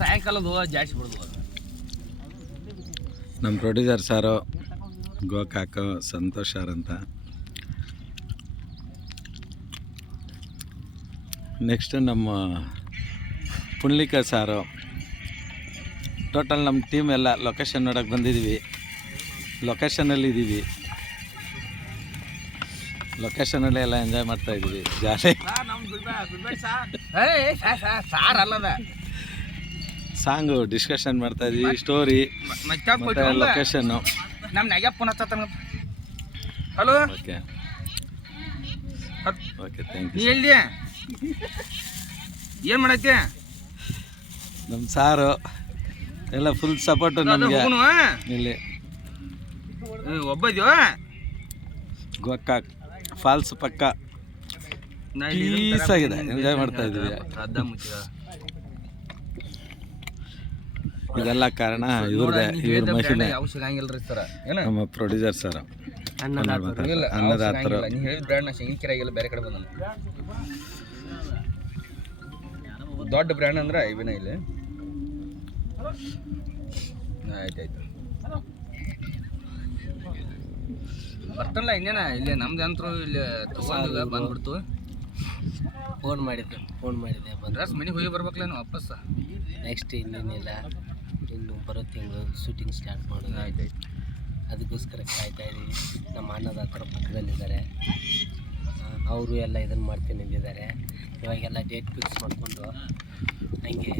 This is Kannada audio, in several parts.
ಸಾಯಂಕಾಲದ ಜಾಸ್ತಿ ಬಿಡೋದು. ನಮ್ಮ ಪ್ರೊಡ್ಯೂಸರ್ ಸಾರು ಗೋಕಾಕ ಸಂತೋಷ್ ಸರ್ ಅಂತ. ನೆಕ್ಸ್ಟ್ ನಮ್ಮ ಪುಂಡ್ಲಿಕ ಸಾರು. ಟೋಟಲ್ ನಮ್ಮ ಟೀಮ್ ಎಲ್ಲ ಲೊಕೇಶನ್ ನೋಡೋಕೆ ಬಂದಿದ್ದೀವಿ. ಲೊಕೇಶನಲ್ಲಿ ಇದ್ದೀವಿ. ಲೊಕೇಶನಲ್ಲಿ ಎಲ್ಲ ಎಂಜಾಯ್ ಮಾಡ್ತಾಯಿದ್ದೀವಿ. ಜಾಲಿ ಸಾಂಗು ಡಿಸ್ಕಷನ್ ಮಾಡ್ತಾಯಿದ್ವಿ. ಸ್ಟೋರಿ ಮತ್ತು ಲೊಕೇಶನ್ನು. ನಮ್ಮ ನಗ್ಯಪ್ಪನ ಹಲೋ. ಓಕೆ ಓಕೆ, ಥ್ಯಾಂಕ್ ನೀ ಯು. ಎಲ್ಲಿ ಏನು ಮಾಡೈತಿ? ನಮ್ಮ ಸಾರು ಎಲ್ಲ ಫುಲ್ ಸಪೋರ್ಟು ನಮಗೆ. ಇಲ್ಲಿ ಒಬ್ಬದ್ಯೋ ಗೋಕಾಕ್ ಫಾಲ್ಸ್ ಪಕ್ಕ ಪೀಸ್ ಆಗಿದೆ. ಎಂಜಾಯ್ ಮಾಡ್ತಾ ಇದ್ದೀವಿ. ಇದೆಲ್ಲ ಕಾರಣ ಇವ್ರದೇ, ಇವ್ರ ಮಹಿಮೆ. ನಮ್ಮ ಪ್ರೊಡ್ಯೂಸರ್ ಸರ್ ಅನ್ನದಾತರು. ನೀ ಹೇಳಿದ ಬ್ರ್ಯಾಂಡ್ ನಾ ಶಂಗಿಕೆರೆಯಾಗಿಲ್ಲ, ಬೇರೆ ಕಡೆ ಬಂದ. ದೊಡ್ಡ ಬ್ರ್ಯಾಂಡ್ ಅಂದ್ರೆ ಇವೇನ ಇಲ್ಲಿ. ಆಯ್ತಾಯ್ತು ಬರ್ತಲ್ಲ ಇನ್ನೇನ ಇಲ್ಲಿ ನಮ್ದು ಅಂತರೂ ಇಲ್ಲಿ ತಗೊಂಡು ಬಂದ್ಬಿಡ್ತು. ಫೋನ್ ಮಾಡಿದ್ದೆ ಬಂದ್ರೆ ಮನೆಗೆ ಹೋಗಿ ಬರ್ಬೇಕಲ್ಲ ವಾಪಸ್. ನೆಕ್ಸ್ಟ್ ಇನ್ನೇನಿಲ್ಲ, ಇನ್ನು ಬರೋ ತಿಂಗಳು ಶೂಟಿಂಗ್ ಸ್ಟಾರ್ಟ್ ಮಾಡೋದು. ಆಯ್ತಾಯ್ತು, ಅದಕ್ಕೋಸ್ಕರ ಕಾಯ್ತಾ ಇದ್ದೀವಿ. ನಮ್ಮ ಅನ್ನದಾತರು ಪಕ್ಕದಲ್ಲಿದ್ದಾರೆ, ಅವರು ಎಲ್ಲ ಇದನ್ನು ಮಾಡ್ತೀನಿ ಅಂದಿದ್ದಾರೆ. ಇವಾಗೆಲ್ಲ ಡೇಟ್ ಫಿಕ್ಸ್ ಮಾಡಿಕೊಂಡು ಹಂಗೆ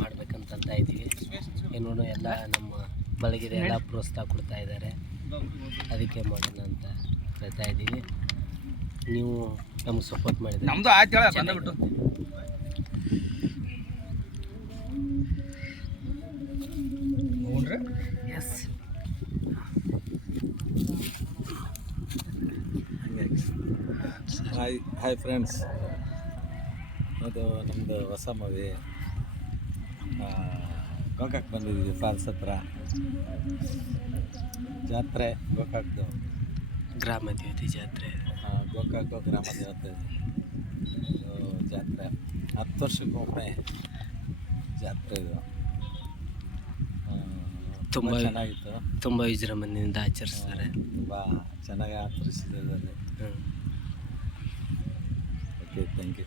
ಮಾಡ್ಬೇಕಂತ ಇದ್ದೀವಿ. ಇನ್ನೂ ಎಲ್ಲ ನಮ್ಮ ಬಳಗಿದೆ ಎಲ್ಲ ಪ್ರೋತ್ಸಾಹ ಕೊಡ್ತಾ ಇದ್ದಾರೆ. ಅದಕ್ಕೆ ಮಾಡೋಣ ಅಂತ ಹೇಳ್ತಾ ಇದ್ದೀವಿ. ನೀವು ನಮ್ಗೆ ಸಪೋರ್ಟ್ ಮಾಡಿದ್ರೆ ನಮ್ಮದು ಆಯ್ತು ಹೇಳ ಬಂದ್ಬಿಟ್ಟು. ಎಸ್ ಹಾಯ್ ಫ್ರೆಂಡ್ಸ್, ಅದು ನಮ್ಮದು ಹೊಸ ಮೂವಿ. ಗೋಕಾಕ್ ಬಂದಿದ್ದೀವಿ, ಫಾಲ್ಸ್ ಹತ್ರ ಜಾತ್ರೆ. ಗೋಕಾಕ್ದು ಗ್ರಾಮ ದೇವತೆ ಜಾತ್ರೆ, ಗೋಕಾಕು ಗ್ರಾಮ ದೇವತೆ ಜಾತ್ರೆ. 10 ವರ್ಷಕ್ಕೊಮ್ಮೆ ಜಾತ್ರೆ ಇದು. ತುಂಬ ಚೆನ್ನಾಗಿತ್ತು. ತುಂಬ ವಿಜೃಂಭಣೆಯಿಂದ ಆಚರಿಸ್ತಾರೆ. ತುಂಬ ಚೆನ್ನಾಗಿ ಆಚರಿಸಿದ್ದಾರೆ. ಹ್ಞೂ ಓಕೆ, ಥ್ಯಾಂಕ್ ಯು.